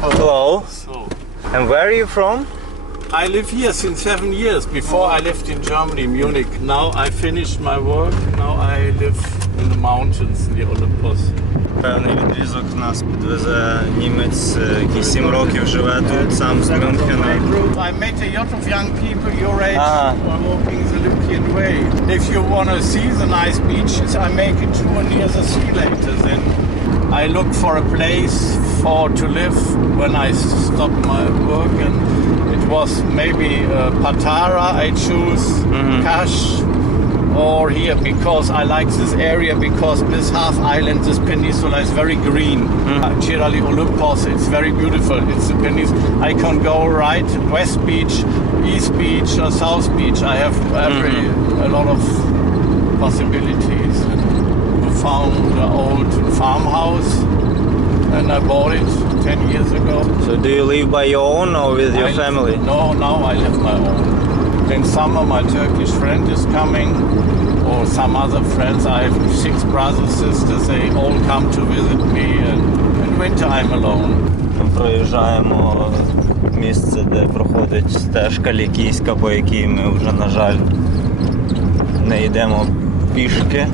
Hello. So. And where are you from? I live here since seven years. Before I lived in Germany, Munich. Now I finished my work. Now I live in the mountains near Olympus. Певний відрізок нас підвезе німець, який сім років живе тут, сам з Мюнхена. I met a lot of young people your age ah. who are walking the Olympian Way. If you want to see the nice beaches, I make a tour near the sea later. Then I look for a place afford to live when I stopped my work, and it was maybe uh, Patara I choose, mm -hmm. Kash, or here because I like this area because this half island, this peninsula is very green. Mm. Uh, Chirali Olympos, it's very beautiful. It's a peninsula. I can go right west beach, east beach, or south beach. I have every mm -hmm. a lot of possibilities. We found an old farmhouse. and I bought it 10 years ago. So do you live by your own or with your I, family? No, now I live my own. In summer my Turkish friend is coming or some other friends. I have six brothers, sisters, they all come to visit me and in winter I'm alone. Проїжджаємо місце, де проходить стежка лікійська, по якій ми вже, на жаль, не йдемо пішки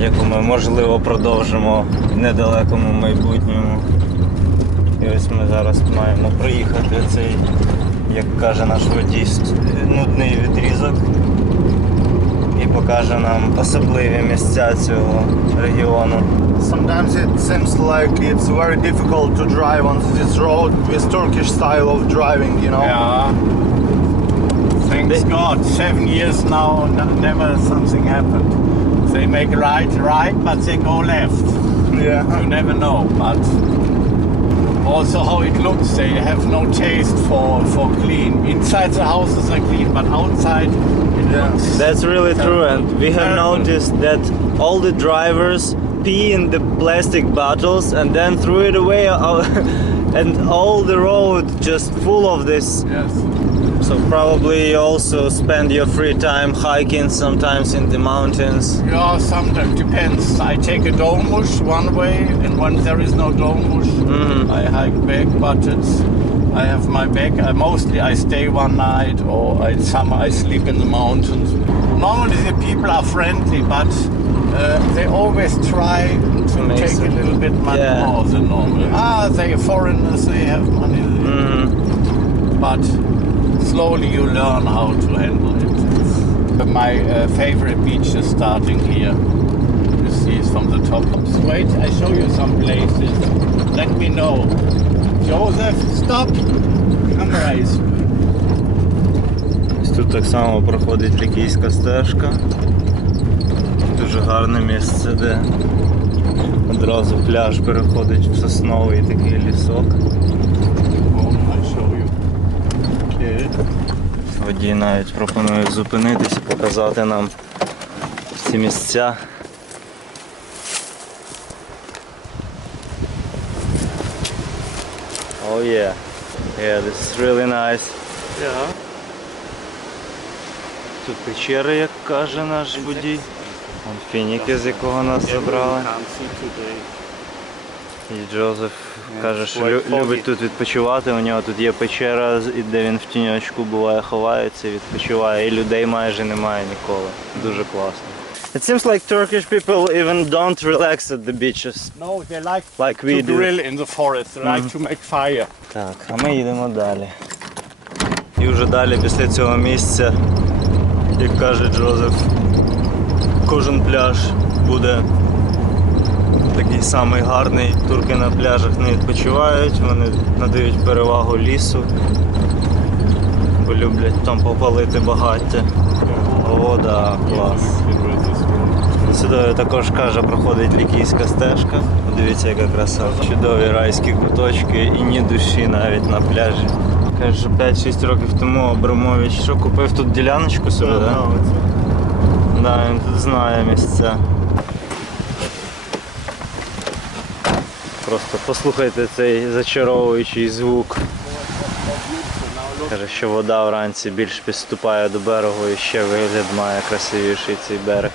яку ми можливо продовжимо в недалекому майбутньому. І ось ми зараз маємо проїхати цей, як каже наш водій, нудний відрізок і покаже нам особливі місця цього регіону. Sometimes it seems like it's very difficult to drive on this road with Turkish style of driving, you know. Yeah. Thanks God, seven years now, never something happened. They make right, right, but they go left. Yeah. You never know, but also how it looks. They have no taste for, for clean. Inside the houses are clean, but outside yeah. That's really terrible. true, and we have terrible. noticed that all the drivers pee in the plastic bottles and then threw it away, and all the road just full of this. Yes. So probably also spend your free time hiking sometimes in the mountains. Yeah, sometimes depends. I take a dolmush one way, and when there is no dolmush, mm mm-hmm. I hike back. But it's I have my bag. I mostly I stay one night, or I, summer I sleep in the mountains. Normally the people are friendly, but uh, they always try to Amazing. take a little bit money yeah. more than normal. Ah, they foreigners, they have money. mm But slowly you learn how to handle it. My uh, favorite beach is starting here. You see it's from the top. Wait, I show you some places. Let me know. Joseph, stop! Camera Тут так само проходить лікійська стежка. Дуже гарне місце, де одразу пляж переходить в сосновий такий лісок. Водій навіть пропонує зупинитись, і показати нам всі місця. Oh yeah. Yeah, this is really nice. Yeah. Тут печери, як каже наш водій. Фініки, з якого нас забрали. І Джозеф каже, що любить тут відпочивати. У нього тут є печера, де він в тіньочку буває, ховається, відпочиває. І людей майже немає ніколи. Дуже класно. It seems like Turkish people even don't relax at the beaches. No, they like, like we to do. grill in the forest, they like to make fire. Так, а ми їдемо далі. І вже далі після цього місця, як каже Джозеф, кожен пляж буде такий самий гарний. Турки на пляжах не відпочивають, вони надають перевагу лісу, бо люблять там попалити багаття. О, клас. Сюди також каже, проходить лікійська стежка. Дивіться, яка краса. Чудові райські куточки і ні душі навіть на пляжі. Каже, 5-6 років тому Абрамович що купив тут діляночку собі, так? Да, да? да, він тут знає місця. просто послухайте цей зачаровуючий звук. Каже, що вода вранці більш підступає до берегу і ще вигляд має красивіший цей берег.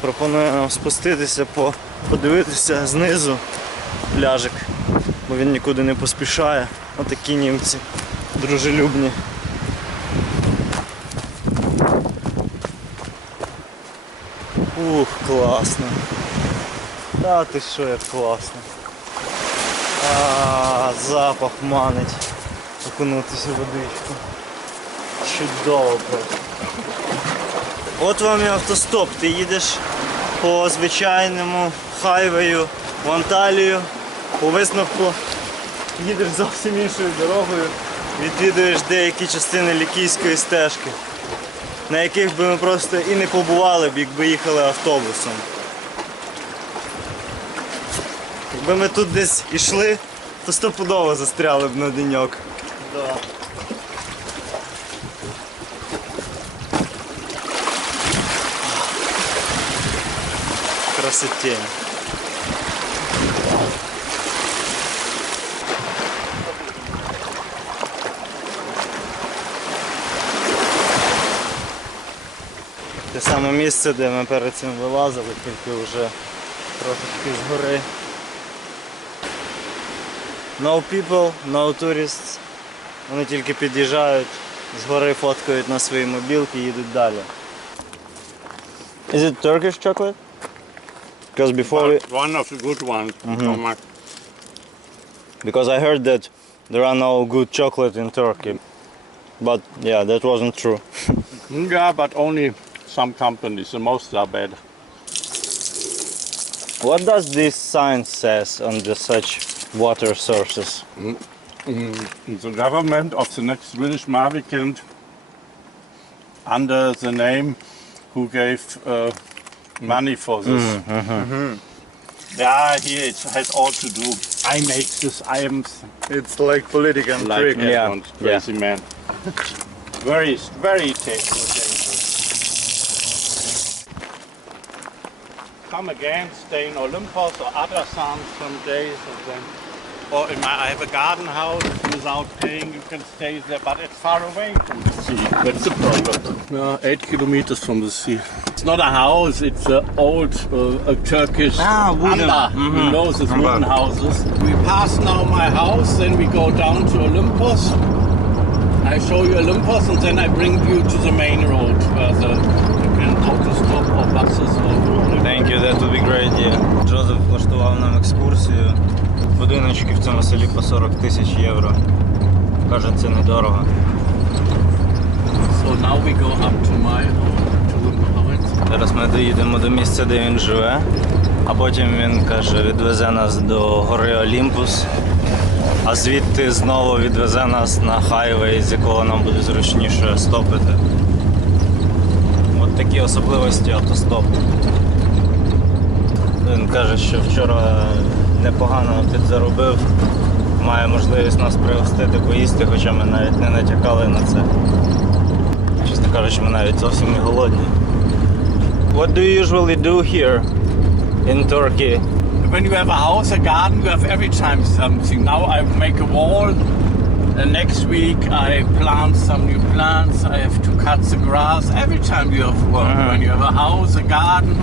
Пропоную нам спуститися, по, подивитися знизу пляжик, бо він нікуди не поспішає. Отакі німці дружелюбні. Ух, класно. Та ти що як класно запах манить. Окунутися в водичку. Чудово просто. От вам і автостоп, ти їдеш по звичайному хайвею в Анталію, по висновку їдеш зовсім іншою дорогою, відвідуєш деякі частини лікійської стежки, на яких би ми просто і не побували б, якби їхали автобусом. Якби ми тут десь йшли, то стопудово застряли б на деньок. Да. Красотень. Те саме місце, де ми перед цим вилазили, тільки вже трошечки згори. No people, no tourists. Вони тільки під'їжджають, згори фоткають на свої мобілки і їдуть далі. Is it Turkish chocolate? Because before we... One of the good ones. Mm-hmm. Because I heard that there are no good chocolate in Turkey. But yeah, that wasn't true. yeah, but only some companies. The most are bad. What does this sign says on the such water sources. Mm-hmm. The government of the next Swedish Marvikant under the name who gave uh, mm. money for this. Mm -hmm. -hmm. Yeah, here it has all to do. I make this. I am. It's like political like trick. Yeah, crazy yeah. man. very, very dangerous. Come again, stay in Olympus or other some some days, and then or in my, I have a garden house without paying, you can stay there, but it's far away from the sea. That's the problem. Yeah, eight kilometers from the sea. It's not a house, it's an old uh, a Turkish ah, Anda. Mm -hmm. You know, these wooden houses. We pass now my house, then we go down to Olympus. I show you Olympus and then I bring you to the main road where the, you can go stop or buses or Thank you, that would be great, yeah. Joseph, поштував the excursion? будиночки в цьому селі по 40 тисяч євро. Каже, це недорого. So now we go up to my Зараз ми доїдемо до місця, де він живе, а потім він каже, відвезе нас до гори Олімпус, а звідти знову відвезе нас на хайвей, з якого нам буде зручніше стопити. От такі особливості автостопу. Він каже, що вчора непогано підзаробив, має можливість нас пригостити, поїсти, хоча ми навіть не натякали на це. Чесно кажучи, ми навіть зовсім не голодні. What do you usually do here in Turkey? When you have a house, a garden, you have every time something. Now I make a wall. And next week I plant some new plants. I have to cut the grass. Every time you have work, uh -huh. when you have a house, a garden,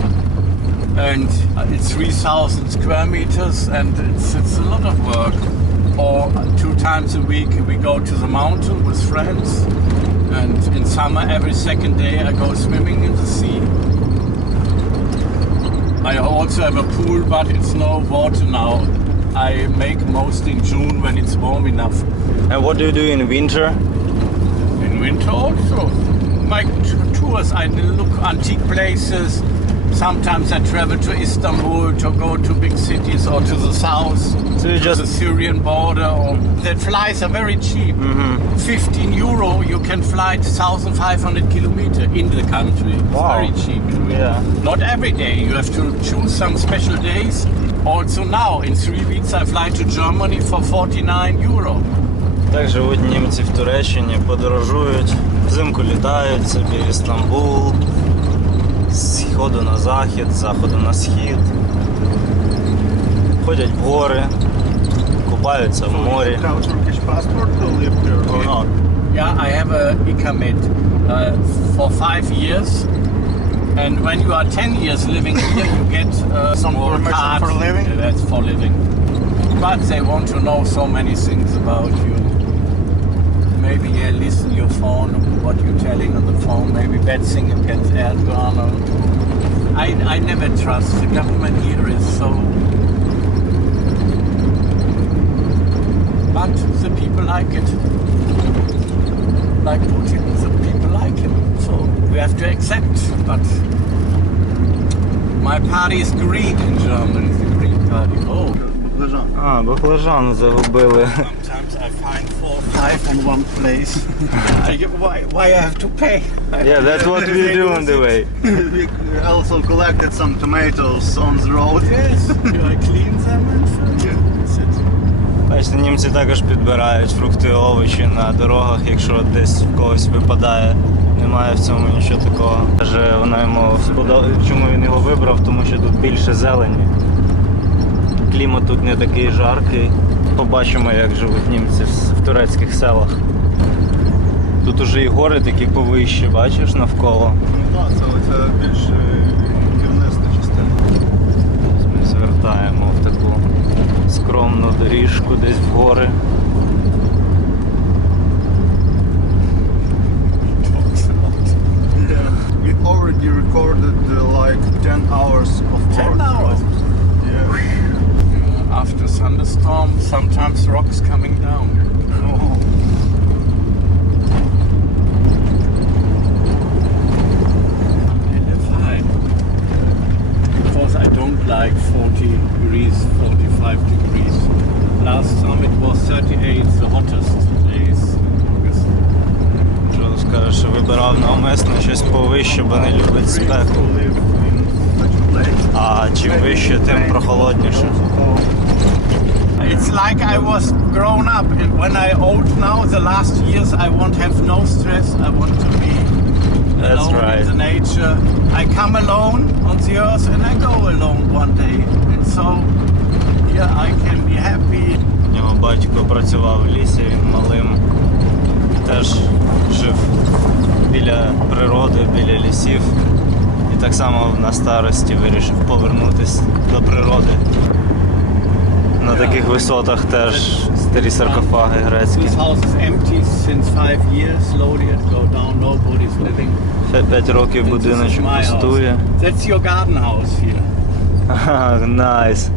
and it's 3,000 square meters and it's, it's a lot of work. Or two times a week we go to the mountain with friends and in summer every second day I go swimming in the sea. I also have a pool but it's no water now. I make most in June when it's warm enough. And what do you do in winter? In winter also. My tours, I look antique places, Sometimes I travel to Istanbul to go to big cities or to the south, so just the Syrian border. Or the flights are very cheap. Mm-hmm. 15 euro, you can fly 1,500 kilometer in the country. It's wow. very cheap. Yeah. Not every day. You have to choose some special days. Also now, in three weeks, I fly to Germany for 49 euro. Так живуть німці в Туреччині, подорожують, взимку літають собі в Стамбул сходу на захід, заходу на схід. Ходять в гори, купаються в морі. Yeah, I have a ICAMED uh, for five years. And when you are 10 years living here, you get uh, some more card. for living. Yeah, that's for living. But they want to know so many things about you. Maybe yeah, listen your phone what you're telling on the phone. Maybe bad singer gets Erdogan. Or I, I never trust. The government here is so. But the people like it. Like Putin, the people like him. So we have to accept. But my party is green in Germany, the Green Party. Oh. баклажан. А, баклажан загубили. Sometimes I find four, five in one place. Yeah, that's what we do on the way. we also collected some tomatoes on the road. Yes, I clean them and Бачите, німці також підбирають фрукти і овочі на дорогах, якщо десь в когось випадає. Немає в цьому нічого такого. Каже, вона йому сподобала, чому він його вибрав, тому що тут більше зелені клімат тут не такий жаркий. Побачимо, як живуть німці в турецьких селах. Тут уже і гори такі повищі, бачиш навколо. Ну так, це оця більш гірнеста е, частина. Ми звертаємо в таку скромну доріжку десь в гори. спеку. А чим вище, тим прохолодніше. It's like I was grown up. When I old now, the last years I won't have no stress. I want to be That's alone right. in the nature. I come alone on the earth and I go alone one day. And so here I can be happy. Його батько працював в лісі, він малим теж жив біля природи, біля лісів так само на старості вирішив повернутися до природи. На таких висотах теж старі саркофаги грецькі. Ще років будиночок пустує. Найс.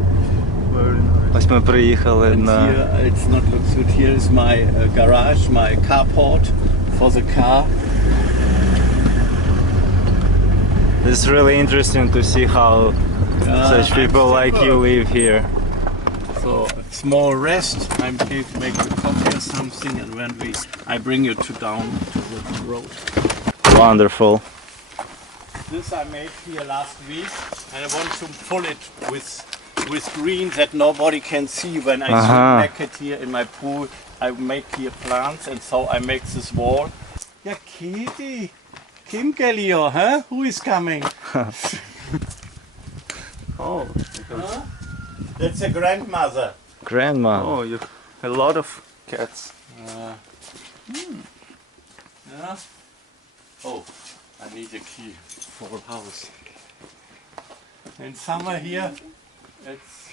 Ось ми приїхали на Here it's not looks good. Here is my uh, garage, my carport for the car. it's really interesting to see how uh, such people like you live here. So small rest. I make the coffee or something, and when we, I bring you to down to the road. Wonderful. This I made here last week, and I want to pull it with with green that nobody can see when I uh -huh. swim here in my pool. I make here plants, and so I make this wall. Yeah, kitty. Kim Kimkelio, huh? Who is coming? oh, huh? that's a grandmother. Grandma. Oh, you, a lot of cats. Uh, hmm. yeah. Oh, I need a key for the house. And summer here, it's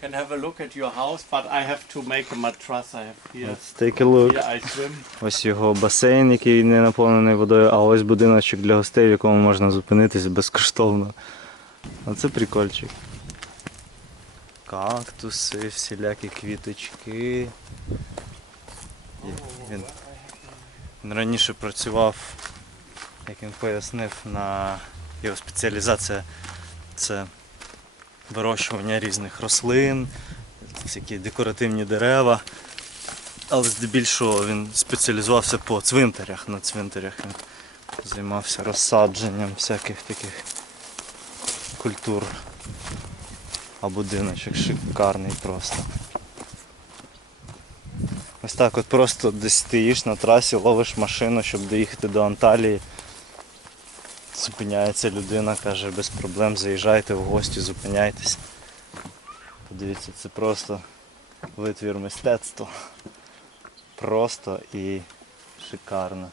can have a look at your house, but I have to make a mattress. I have here. Let's take a look. Here I swim. Ось його басейн, який не наповнений водою, а ось будиночок для гостей, в якому можна зупинитись безкоштовно. А це прикольчик. Кактуси, всілякі квіточки. Він, він раніше працював, як він пояснив, на його спеціалізація це вирощування різних рослин, всякі декоративні дерева. Але здебільшого він спеціалізувався по цвинтарях. На цвинтарях він займався розсадженням всяких таких культур. А будиночок шикарний просто. Ось так от просто десь стоїш на трасі, ловиш машину, щоб доїхати до Анталії зупиняється людина, каже, без проблем заїжджайте в гості, зупиняйтесь. Подивіться, це просто витвір мистецтва. Просто і шикарно.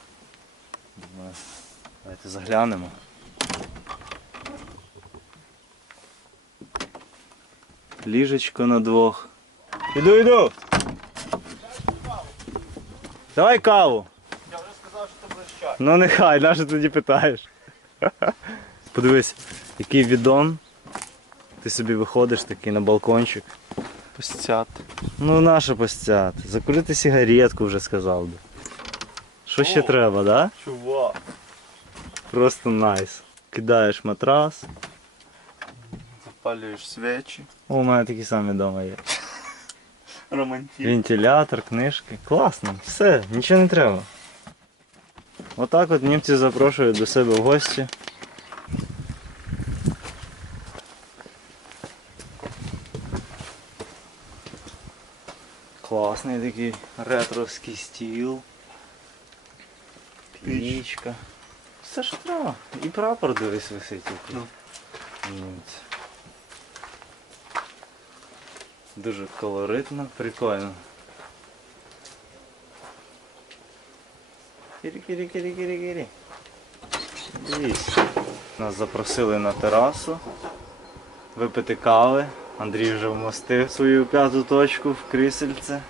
Давайте заглянемо. Ліжечко на двох. Іду, іду! Давай каву! Я вже сказав, що ти будеш чай. Ну нехай, наше тоді питаєш. Подивись, який відон. Ти собі виходиш такий на балкончик. Постят. Ну наша постят. Закурити сигаретку вже сказав би. Що ще треба, да? Чувак. Просто найс. Кидаєш матрас. Запалюєш свечі. О, у мене такі самі вдома є. Романтично. Вентилятор, книжки. Класно, все, нічого не треба. Отак от німці запрошують до себе в гості. Класний такий ретровський стіл. Пічка. Все ж треба. І прапор дивись висить який. Ну. Німці. Дуже колоритно, прикольно. Кірі, кірі, кірі, кірі, кірі. Дивіться. Нас запросили на терасу випити кави. Андрій вже вмостив свою п'яту точку в крісельце.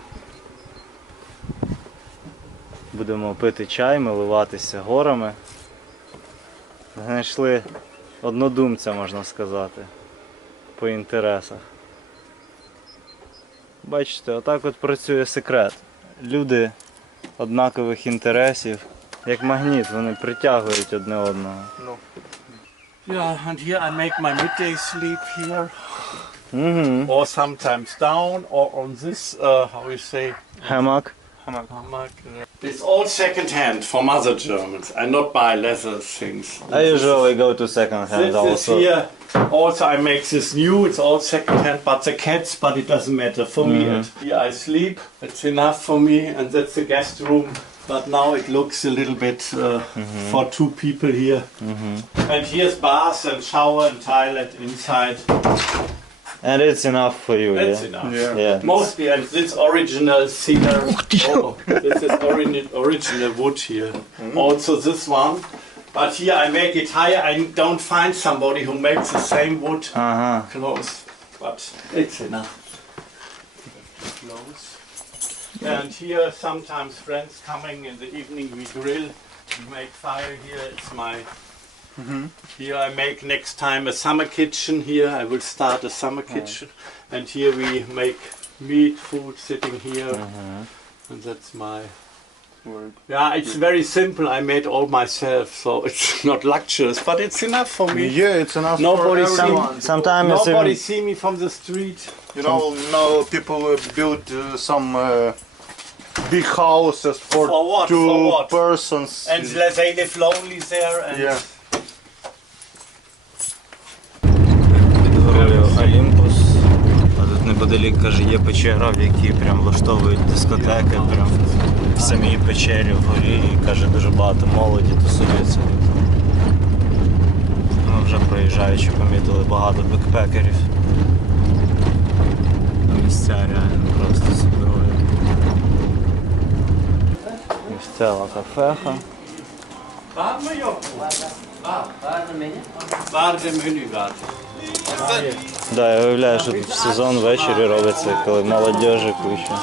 Будемо пити чай, милуватися горами. Знайшли однодумця, можна сказати, по інтересах. Бачите, отак от працює секрет. Люди однакових інтересів. Як магніт, вони притягують одне одного. Yeah, and here I make my midday sleep here, Мгм. or sometimes down, or on this, uh, how you say, Гемак. hammock. uh, It's all second hand from other Germans. I not buy leather things. I usually go to second hand This is also. here also I make this new, it's all secondhand, but the cats, but it doesn't matter for me. Mm-hmm. here I sleep, It's enough for me, and that's the guest room. But now it looks a little bit uh, mm -hmm. for two people here. Mm -hmm. And here's bath and shower and toilet inside. And it's enough for you. That's yeah? enough. Yeah. yeah. Mostly, and this original cedar. oh, this is ori original wood here. Mm-hmm. Also this one. But here I make it higher. I don't find somebody who makes the same wood uh -huh. close. But it's enough. Close. Yeah. And here sometimes friends coming in the evening we grill, we make fire here. It's my mm -hmm. here I make next time a summer kitchen. Here I will start a summer uh-huh. kitchen, and here we make meat food sitting here, uh-huh. and that's my work? Yeah, it's very simple. I made all myself, so it's not luxurious, but it's enough for me. Yeah, it's enough nobody for everyone. Sometimes nobody even... see me from the street. You know, now people build uh, some. Uh, big houses for, for two for persons and let's say they live lonely there and yeah неподалік каже, є печера, в якій прям влаштовують дискотеки, прям в самій печері вгорі і каже, дуже багато молоді тусується. Ми вже проїжджаючи, помітили багато бекпекерів. Місця реально просто судові. Місцева кафеха. Var mı yok mu? Var. Var. Var mı menü? Да, я виявляю, що тут сезон ввечері робиться, коли молодежі куча.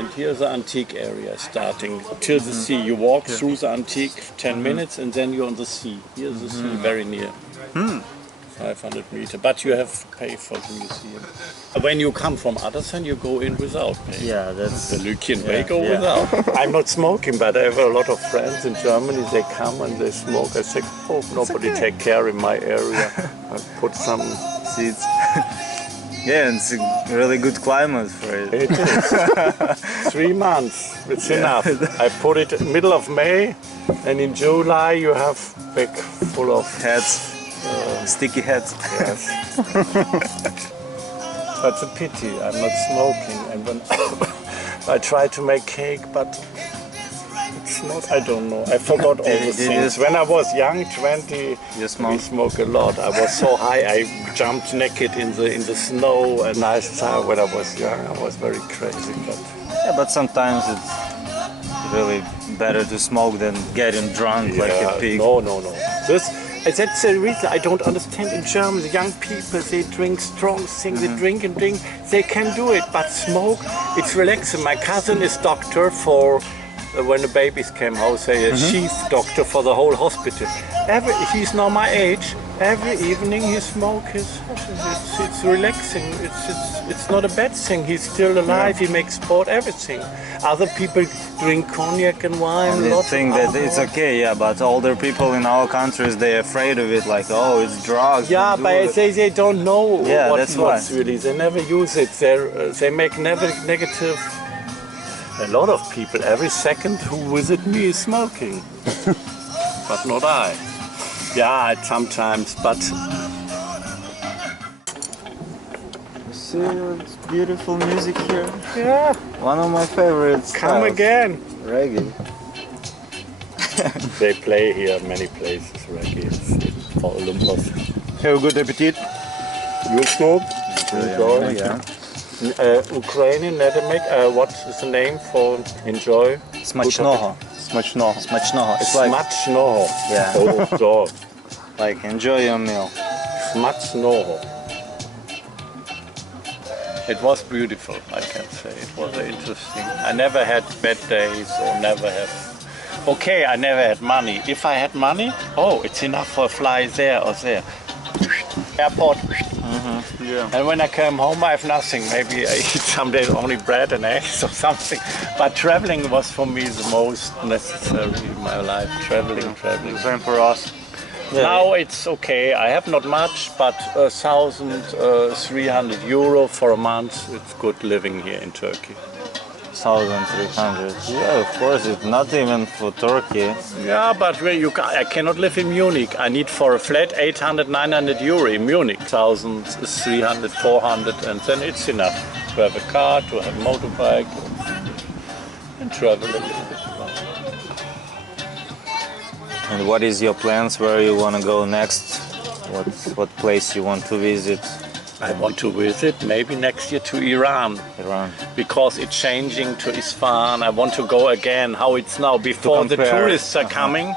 And here's the antique area starting till the sea. You walk through the antique 10 minutes and then you're on the sea. Here's the sea very near. 500 meter, but you have to pay for the museum. When you come from other side, you go in without paying. Yeah, that's. The Lucian yeah, go yeah. without. I'm not smoking, but I have a lot of friends in Germany. They come and they smoke. I say, oh, nobody okay. take care in my area. I put some seeds. Yeah, it's a really good climate for it. It is. Three months, it's yeah. enough. I put it middle of May, and in July you have back full of heads sticky heads. Yes. That's a pity. I'm not smoking. And when I try to make cake, but it's not. I don't know. I forgot all the things. When I was young, 20, you smoke? we smoke a lot. I was so high. I jumped naked in the in the snow. A nice time when I was young. I was very crazy. But yeah, but sometimes it's really better to smoke than getting drunk yeah, like a pig. No, no, no. This that's the reason I don't understand in Germany. The young people, they drink strong things, mm -hmm. they mm-hmm. drink and drink. They can do it, but smoke, it's relaxing. My cousin is doctor for uh, when the babies came home. say a mm -hmm. chief doctor for the whole hospital. Every, he's now my age every evening he smokes his It's, it's relaxing. It's, it's, it's not a bad thing. He's still alive. He makes sport, everything. Other people drink cognac and wine. They think that it's okay, yeah, but older people in our countries, they're afraid of it, like, oh, it's drugs. Yeah, but they, they don't know yeah, what that's what's really. They never use it. they uh, they make never negative... A lot of people, every second who visit me is smoking. but not I. Yeah, sometimes, but... You see, beautiful music here. Yeah. One of my favorites. Come styles. again. Reggae. they play here many places, reggae. It's, for Olympus. Have a good appetite. You smoke. Enjoy. Yeah. Uh, Ukrainian, Nedemek, uh, what is the name for enjoy? Smacznoho. Смачного. Смачного. It's like Смачного. Yeah. Oh, like enjoy your meal. Smacnoho. It was beautiful, I can say. It was interesting. I never had bad days or never have. Okay, I never had money. If I had money, oh, it's enough for a fly there or there. Airport. Mm -hmm. Yeah. And when I came home, I have nothing. Maybe I eat some days only bread and eggs or something. But traveling was for me the most necessary in my life. Traveling, traveling. Same for us. Yeah. Now it's okay. I have not much, but a thousand, uh, three hundred euro for a month. It's good living here in Turkey. 1,300. Yeah, of course, it's not even for Turkey. Yeah, but you can, I cannot live in Munich. I need for a flat 800, 900 euro in Munich. 1,300, 400, and then it's enough to have a car, to have a motorbike, and travel a little bit. And what is your plans? Where you want to go next? What what place you want to visit? I want to visit maybe next year to Iran. Iran. Because it's changing to Isfahan. I want to go again how it's now before the tourists are uh -huh. coming.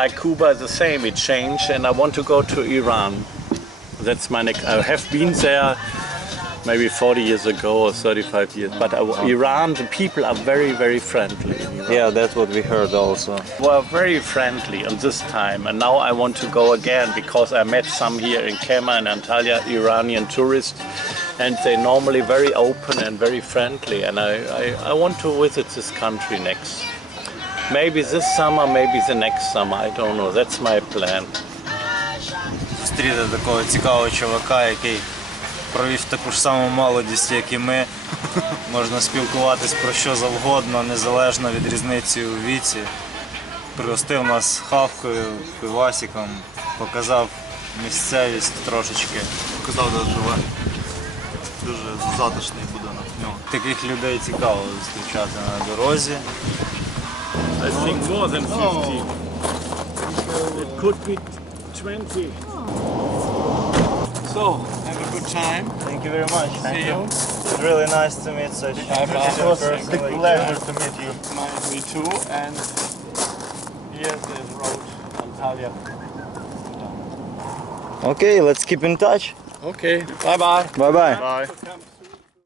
Like Cuba the same, it changed and I want to go to Iran. That's my next I have been there maybe 40 years ago or 35 years. But uh, Iran, the people are very, very friendly. Yeah, that's what we heard also. Well, very friendly And this time. And now I want to go again because I met some here in Kema and Antalya, Iranian tourists. And they're normally very open and very friendly. And I, I, I want to visit this country next. Maybe this summer, maybe the next summer. I don't know. That's my plan. Зустріти такого цікавого чувака, який провів таку ж саму молодість, як і ми. Можна спілкуватись про що завгодно, незалежно від різниці у віці. Пригостив нас хавкою, пивасиком, показав місцевість трошечки. Показав, де живе. Дуже затишний будинок. Ну, Таких людей цікаво зустрічати на дорозі. I 20. So, time. Thank you very much. Thank See you. you. It's really nice to meet such a big pleasure to meet you. My, me too. And here's the road, Antalya. Okay, let's keep in touch. Okay, bye-bye. Bye-bye. -bye. bye.